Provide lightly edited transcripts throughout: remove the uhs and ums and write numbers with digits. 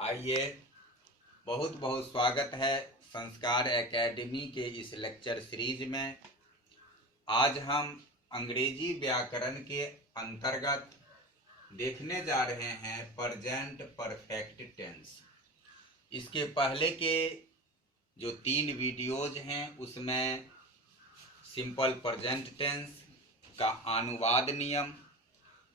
आइए, बहुत बहुत स्वागत है संस्कार एकेडमी के इस लेक्चर सीरीज में। आज हम अंग्रेजी व्याकरण के अंतर्गत देखने जा रहे हैं प्रेजेंट परफेक्ट टेंस। इसके पहले के जो 3 वीडियोज हैं उसमें सिंपल प्रेजेंट टेंस का अनुवाद नियम,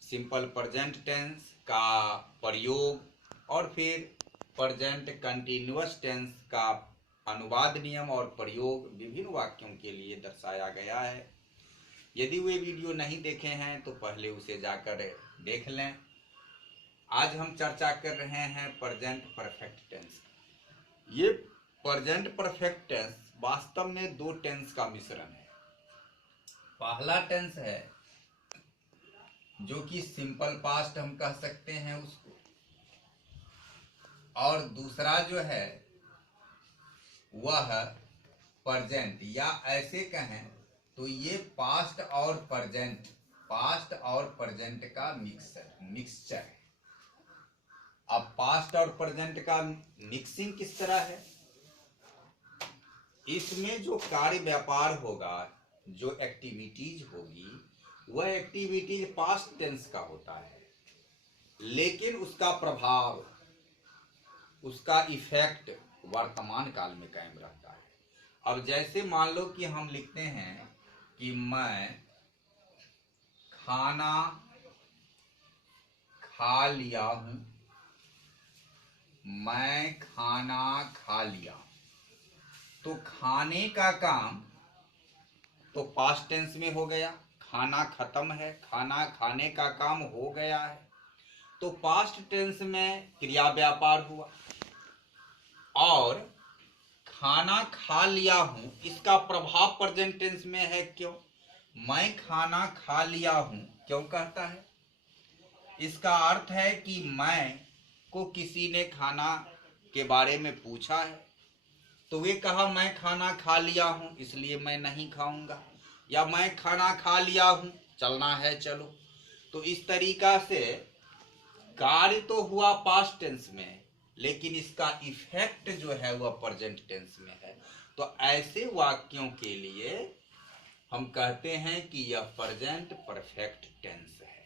सिंपल प्रेजेंट टेंस का प्रयोग और फिर प्रेजेंट कंटिन्यूअस टेंस का अनुवाद नियम और प्रयोग विभिन्न वाक्यों के लिए दर्शाया गया है। यदि वे वीडियो नहीं देखे हैं तो पहले उसे जाकर देख लें। आज हम चर्चा कर रहे हैं प्रेजेंट परफेक्ट टेंस। ये प्रेजेंट परफेक्ट टेंस वास्तव में 2 टेंस का मिश्रण है। पहला टेंस है जो कि सिंपल पास्ट हम कह सकते हैं उसको, और दूसरा जो है वह प्रेजेंट, या ऐसे कहें तो ये पास्ट और प्रेजेंट का मिक्सचर है। अब पास्ट और प्रेजेंट का मिक्सिंग किस तरह है? इसमें जो कार्य व्यापार होगा, जो एक्टिविटीज होगी, वह एक्टिविटीज पास्ट टेंस का होता है, लेकिन उसका प्रभाव, उसका इफेक्ट वर्तमान काल में कायम रहता है। अब जैसे मान लो कि हम लिखते हैं कि मैं खाना खा लिया हूं, मैं खाना खा लिया, तो खाने का काम तो पास्ट टेंस में हो गया, खाना खत्म है, खाना खाने का काम हो गया है, तो पास्ट टेंस में क्रिया व्यापार हुआ। और खाना खा लिया हूं, इसका प्रभाव प्रेजेंट टेंस में है। क्यों? मैं खाना खा लिया हूं क्यों कहता है? इसका अर्थ है कि मैं को किसी ने खाना के बारे में पूछा है, तो वे कहा मैं खाना खा लिया हूं इसलिए मैं नहीं खाऊंगा, या मैं खाना खा लिया हूं चलना है चलो। तो इस तरीका से कार्य तो हुआ पास्ट टेंस में, लेकिन इसका इफेक्ट जो है वह प्रेजेंट टेंस में है। तो ऐसे वाक्यों के लिए हम कहते हैं कि यह प्रेजेंट परफेक्ट टेंस है।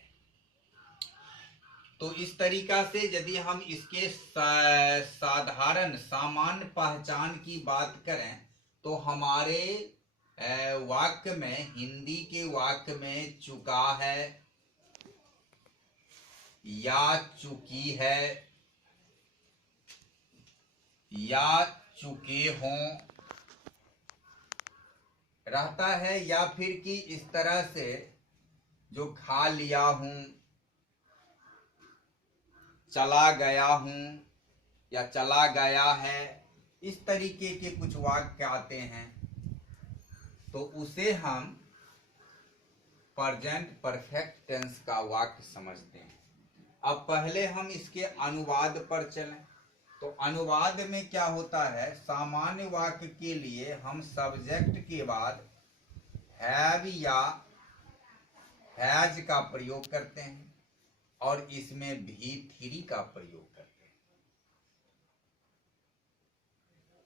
तो इस तरीका से यदि हम इसके साधारण सामान्य पहचान की बात करें तो हमारे वाक्य में, हिंदी के वाक्य में चुका है या चुकी है या चुके हों रहता है, या फिर कि इस तरह से जो खा लिया हूं, चला गया हूं या चला गया है, इस तरीके के कुछ वाक्य आते हैं, तो उसे हम प्रेजेंट परफेक्ट टेंस का वाक्य समझते हैं। अब पहले हम इसके अनुवाद पर चलें। तो अनुवाद में क्या होता है? सामान्य वाक्य के लिए हम सब्जेक्ट के बाद हैव या हैज का प्रयोग करते हैं और इसमें भी थ्री का प्रयोग करते हैं।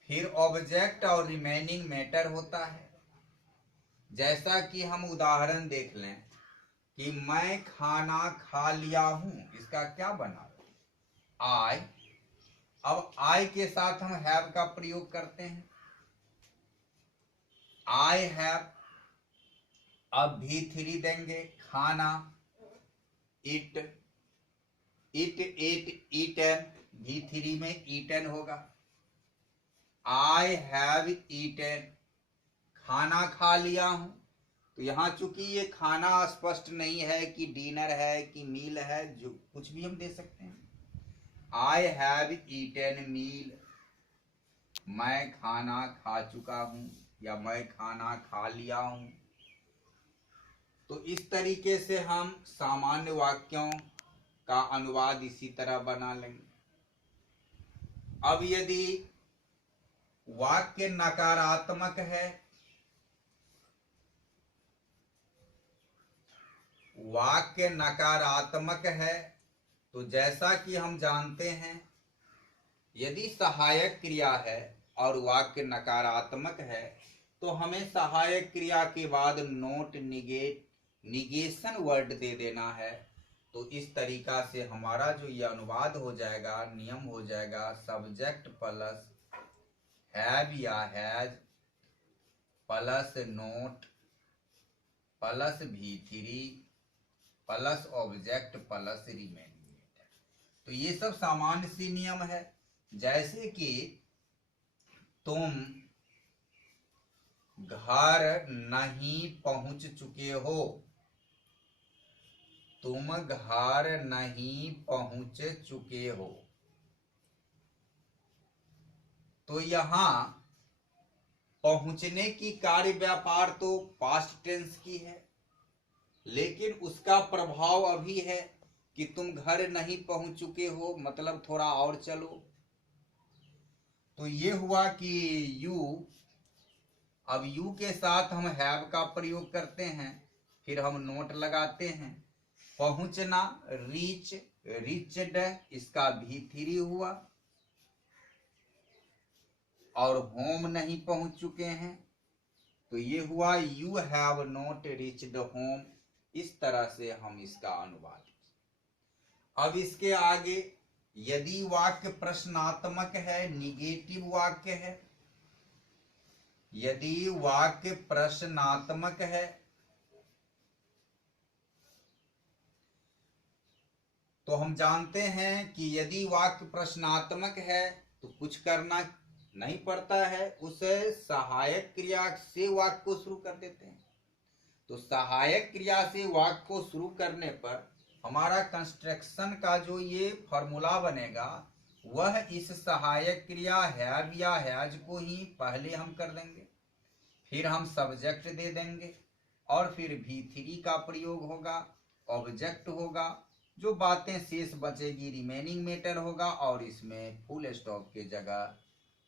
फिर ऑब्जेक्ट और रिमेनिंग मैटर होता है। जैसा कि हम उदाहरण देख लें कि मैं खाना खा लिया हूं, इसका क्या बना? आई। अब आई के साथ हम हैव का प्रयोग करते हैं, आई हैव। अब भी थ्री देंगे, खाना, इट, ईटन, भी थ्री में ईटन होगा। आई हैव ईटन, खाना खा लिया हूं। तो यहां चूंकि ये खाना स्पष्ट नहीं है कि डिनर है कि मील है, जो कुछ भी हम दे सकते हैं। आई हैव ईटन मील, मैं खाना खा चुका हूं या मैं खाना खा लिया हूं। तो इस तरीके से हम सामान्य वाक्यों का अनुवाद इसी तरह बना लेंगे। अब यदि वाक्य नकारात्मक है, वाक्य नकारात्मक है, तो जैसा कि हम जानते हैं यदि सहायक क्रिया है और वाक्य नकारात्मक है तो हमें सहायक क्रिया के बाद नोट निगेशन वर्ड दे देना है। तो इस तरीका से हमारा जो ये अनुवाद हो जाएगा, नियम हो जाएगा, सब्जेक्ट प्लस हैव या has plus note plus V3 plus object plus remaining. तो ये सब सामान्य सी नियम है। जैसे कि तुम घर नहीं पहुंच चुके हो, तुम घर नहीं पहुंच चुके हो। तो यहां पहुंचने की कार्य व्यापार तो पास्ट टेंस की है, लेकिन उसका प्रभाव अभी है कि तुम घर नहीं पहुंच चुके हो, मतलब थोड़ा और चलो। तो ये हुआ कि यू, अब यू के साथ हम हैव का प्रयोग करते हैं, फिर हम नोट लगाते हैं। पहुंचना रीच, रीचड, इसका V3 हुआ। और होम नहीं पहुंच चुके हैं तो ये हुआ you have not reached home. इस तरह से हम इसका अनुवाद। अब इसके आगे यदि वाक्य प्रश्नात्मक है, निगेटिव वाक्य है, यदि वाक्य प्रश्नात्मक है तो हम जानते हैं कि यदि वाक्य प्रश्नात्मक है तो कुछ करना नहीं पड़ता है, उसे सहायक क्रिया से वाक्य को शुरू कर देते हैं। तो सहायक क्रिया से वाक्य को शुरू करने पर हमारा कंस्ट्रक्शन का जो ये फॉर्मूला बनेगा वह इस सहायक क्रिया हैव या हैज को ही पहले हम कर देंगे, फिर हम सब्जेक्ट दे देंगे और फिर V3 का प्रयोग होगा, ऑब्जेक्ट होगा, जो बातें शेष बचेगी रिमेनिंग मैटर होगा और इसमें फुल स्टॉप के जगह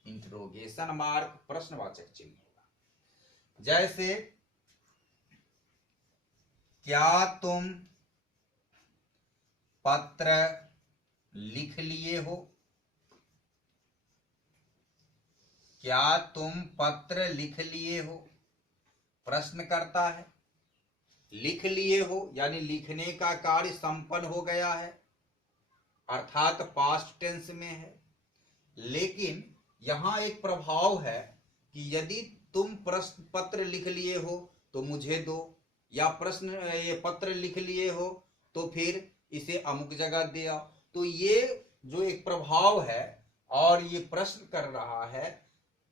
इंट्रोगेशन मार्क प्रश्नवाचक चिन्ह होगा। जैसे क्या तुम पत्र लिख लिए हो, क्या तुम पत्र लिख लिए हो, प्रश्न करता है। लिख लिए हो यानी लिखने का कार्य संपन्न हो गया है, अर्थात पास्ट टेंस में है। लेकिन यहां एक प्रभाव है कि यदि तुम प्रश्न पत्र लिख लिए हो तो मुझे दो, या प्रश्न ये पत्र लिख लिए हो तो फिर इसे अमुक जगह दे आओ। तो ये जो एक प्रभाव है और ये प्रश्न कर रहा है,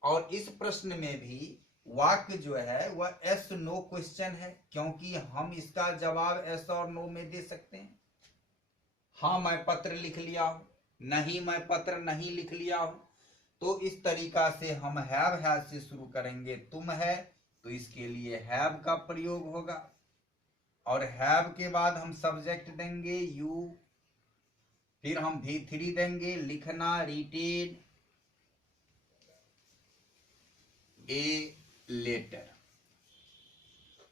और इस प्रश्न में भी वाक्य जो है वह एस नो क्वेश्चन है, क्योंकि हम इसका जवाब एस और नो में दे सकते हैं। हाँ मैं पत्र लिख लिया हूं, नहीं मैं पत्र नहीं लिख लिया हूं। तो इस तरीका से हम हैव से शुरू करेंगे। तुम है तो इसके लिए हैव का प्रयोग होगा, और हैव के बाद हम सब्जेक्ट देंगे यू, फिर हम V3 देंगे, लिखना रिटेन ए लेटर,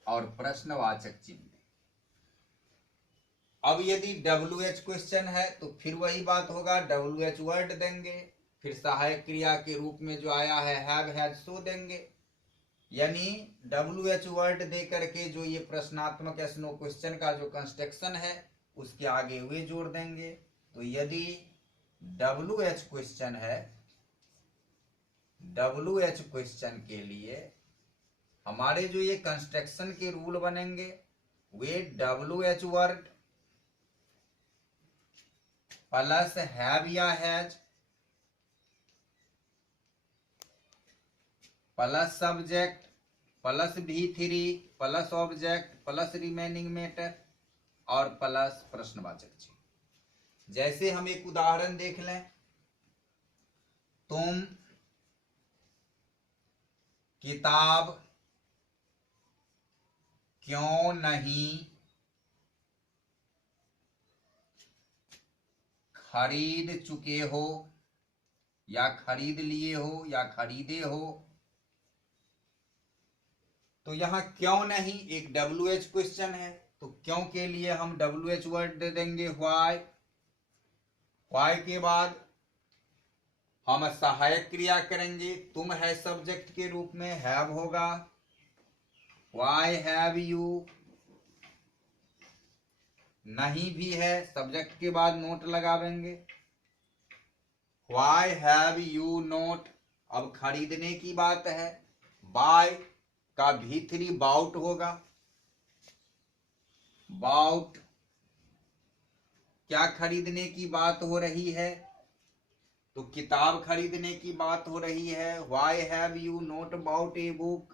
और प्रश्नवाचक चिन्ह। अब यदि WH क्वेश्चन है तो फिर वही बात होगा, WH वर्ड देंगे, फिर सहायक क्रिया के रूप में जो आया है हैव हैज सो देंगे। यानी WH वर्ड दे करके जो ये प्रश्नात्मक एस नो क्वेश्चन का जो कंस्ट्रक्शन है उसके आगे हुए जोड़ देंगे। तो यदि WH क्वेश्चन है, WH क्वेश्चन के लिए हमारे जो ये कंस्ट्रक्शन के रूल बनेंगे वे WH वर्ड प्लस हैव या has plus subject plus V3 plus object plus remaining matter और प्लस प्रश्नवाचक चिन्ह। जैसे हम एक उदाहरण देख लें, तुम किताब क्यों नहीं खरीद चुके हो, या खरीद लिए हो या खरीदे हो। तो यहां क्यों नहीं एक WH क्वेश्चन है, तो क्यों के लिए हम WH वर्ड दे देंगे व्हाई। व्हाई के बाद हम सहायक क्रिया करेंगे, तुम है सब्जेक्ट के रूप में, हैव होगा, व्हाई हैव यू, नहीं भी है सब्जेक्ट के बाद नोट लगावेंगे, व्हाई हैव यू नोट। अब खरीदने की बात है, बाय का भी3 बाउट होगा, बाउट क्या खरीदने की बात हो रही है, तो किताब खरीदने की बात हो रही है। Why have you not bought a book,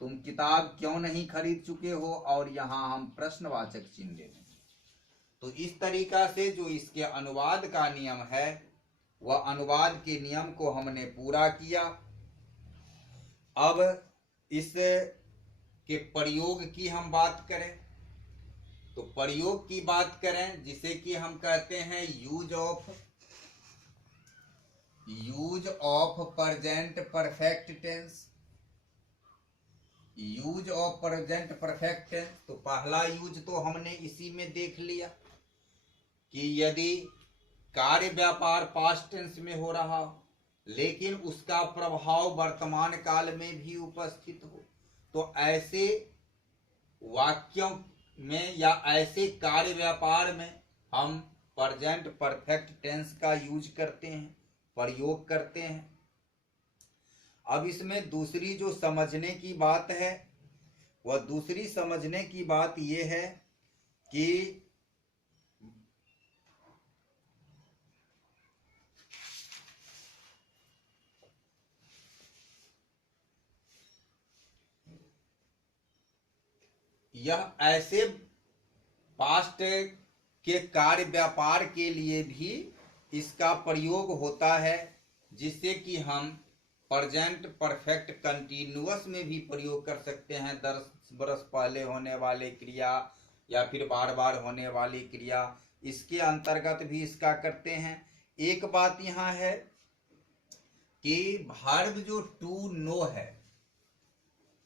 तुम किताब क्यों नहीं खरीद चुके हो, और यहां हम प्रश्नवाचक चिन्ह दे देंगे। तो इस तरीका से जो इसके अनुवाद का नियम है, वह अनुवाद के नियम को हमने पूरा किया। अब इस के प्रयोग की हम बात करें, तो प्रयोग की बात करें जिसे कि हम कहते हैं use of present perfect tense. Use of present perfect tense, तो पहला यूज तो हमने इसी में देख लिया कि यदि कार्य व्यापार पास्ट टेंस में हो रहा हो लेकिन उसका प्रभाव वर्तमान काल में भी उपस्थित हो, तो ऐसे वाक्यों में या ऐसे कार्य व्यापार में हम प्रेजेंट परफेक्ट टेंस का यूज करते हैं, प्रयोग करते हैं। अब इसमें दूसरी जो समझने की बात है, वह दूसरी समझने की बात यह है कि यह ऐसे पास्ट के कार्य व्यापार के लिए भी इसका प्रयोग होता है जिससे कि हम प्रेजेंट परफेक्ट कंटिन्यूअस में भी प्रयोग कर सकते हैं। 10 बरस पहले होने वाले क्रिया या फिर बार बार होने वाली क्रिया, इसके अंतर्गत भी इसका करते हैं। एक बात यहाँ है कि वर्ब जो टू नो है,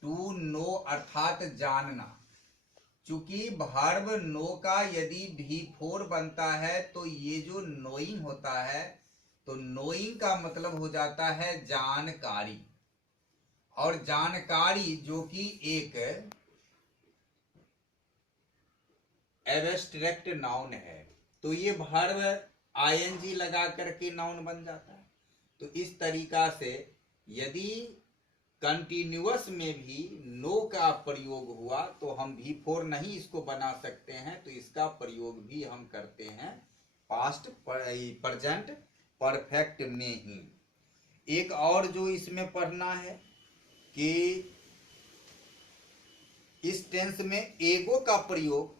टू नो अर्थात जानना, चूंकि वर्ब नो का यदि V4 बनता है तो ये जो नोइंग होता है, तो नोइंग का मतलब हो जाता है जानकारी, और जानकारी जो कि एक एब्स्ट्रैक्ट नाउन है, तो ये वर्ब ing लगा करके नाउन बन जाता है। तो इस तरीका से यदि कंटिन्यूअस में भी नो का प्रयोग हुआ तो हम V4 नहीं इसको बना सकते हैं, तो इसका प्रयोग भी हम करते हैं पास्ट प्रेजेंट परफेक्ट में ही। एक और जो इसमें पढ़ना है कि इस टेंस में एगो का प्रयोग,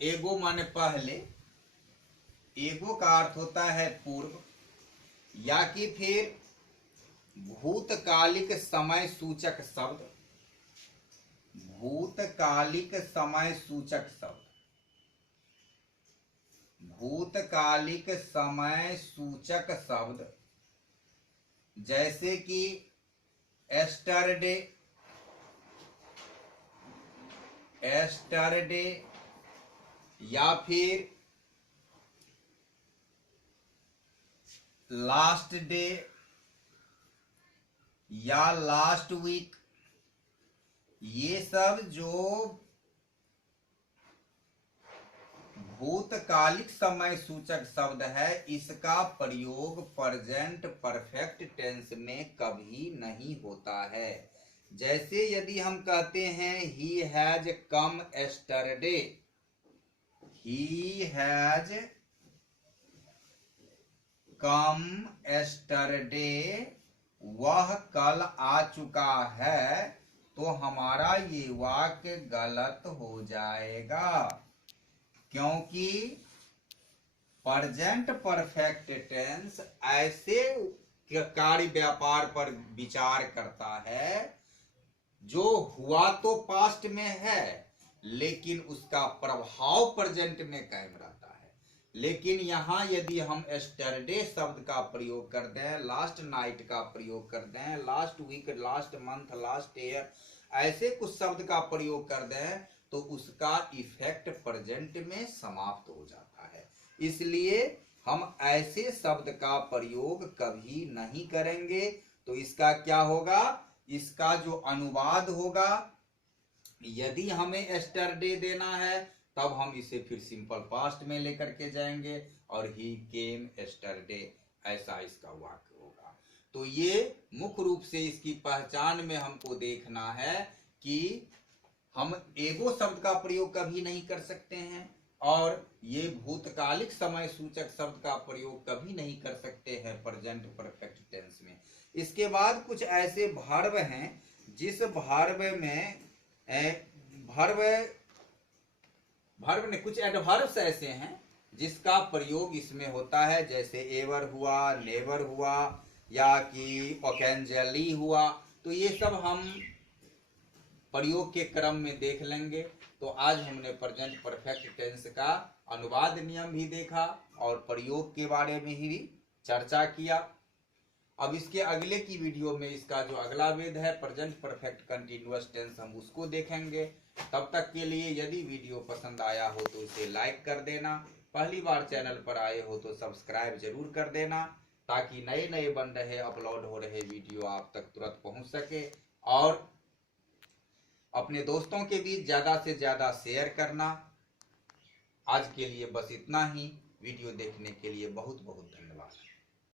एगो माने पहले, एगो का अर्थ होता है पूर्व, या कि फिर भूतकालिक समय सूचक शब्द, भूतकालिक समय सूचक शब्द, भूतकालिक समय सूचक शब्द जैसे कि एस्टरडे, एस्टरडे, या फिर लास्ट डे या लास्ट वीक, ये सब जो भूतकालिक समय सूचक शब्द है, इसका प्रयोग प्रेजेंट परफेक्ट टेंस में कभी नहीं होता है। जैसे यदि हम कहते हैं he has come yesterday, he has come yesterday, वह कल आ चुका है, तो हमारा ये वाक्य गलत हो जाएगा, क्योंकि प्रेजेंट परफेक्ट टेंस ऐसे कार्य व्यापार पर विचार करता है जो हुआ तो पास्ट में है लेकिन उसका प्रभाव प्रेजेंट में कायम रहता है। लेकिन यहाँ यदि हम एस्टरडे शब्द का प्रयोग कर दें, लास्ट नाइट का प्रयोग कर दें, last week, last month, last year, ऐसे कुछ शब्द का प्रयोग कर दें तो उसका इफेक्ट प्रेजेंट में समाप्त हो जाता है। इसलिए हम ऐसे शब्द का प्रयोग कभी नहीं करेंगे। तो इसका क्या होगा, इसका जो अनुवाद होगा, यदि हमें एस्टरडे देना है तब हम इसे फिर सिंपल पास्ट में लेकर के जाएंगे और ही केम एस्टरडे, ऐसा इसका वाक्य होगा। तो ये मुख्य रूप से इसकी पहचान में हमको देखना है कि हम एगो शब्द का प्रयोग कभी नहीं कर सकते हैं और ये भूतकालिक समय सूचक शब्द का प्रयोग कभी नहीं कर सकते हैं प्रेजेंट परफेक्ट टेंस में। इसके बाद कुछ ऐसे वर्ब हैं जिस वर्ब में वर्ब ने कुछ एडवर्ब्स ऐसे हैं जिसका प्रयोग इसमें होता है, जैसे एवर हुआ, नेवर हुआ, या कि ओकेंजली हुआ। तो ये सब हम प्रयोग के क्रम में देख लेंगे। तो आज हमने प्रेजेंट परफेक्ट टेंस का अनुवाद नियम भी देखा और प्रयोग के बारे में ही चर्चा किया। अब इसके अगले की वीडियो में इसका जो अगला वेद है प्रेजेंट परफेक्ट कंटिन्यूअस टेंस, हम उसको देखेंगे। तब तक के लिए यदि वीडियो पसंद आया हो तो इसे लाइक कर देना, पहली बार चैनल पर आए हो तो सब्सक्राइब जरूर कर देना, ताकि नए नए बन रहे अपलोड हो रहे वीडियो आप तक तुरंत पहुंच सके। और अपने दोस्तों के बीच ज़्यादा से ज़्यादा शेयर करना। आज के लिए बस इतना ही। वीडियो देखने के लिए बहुत बहुत धन्यवाद।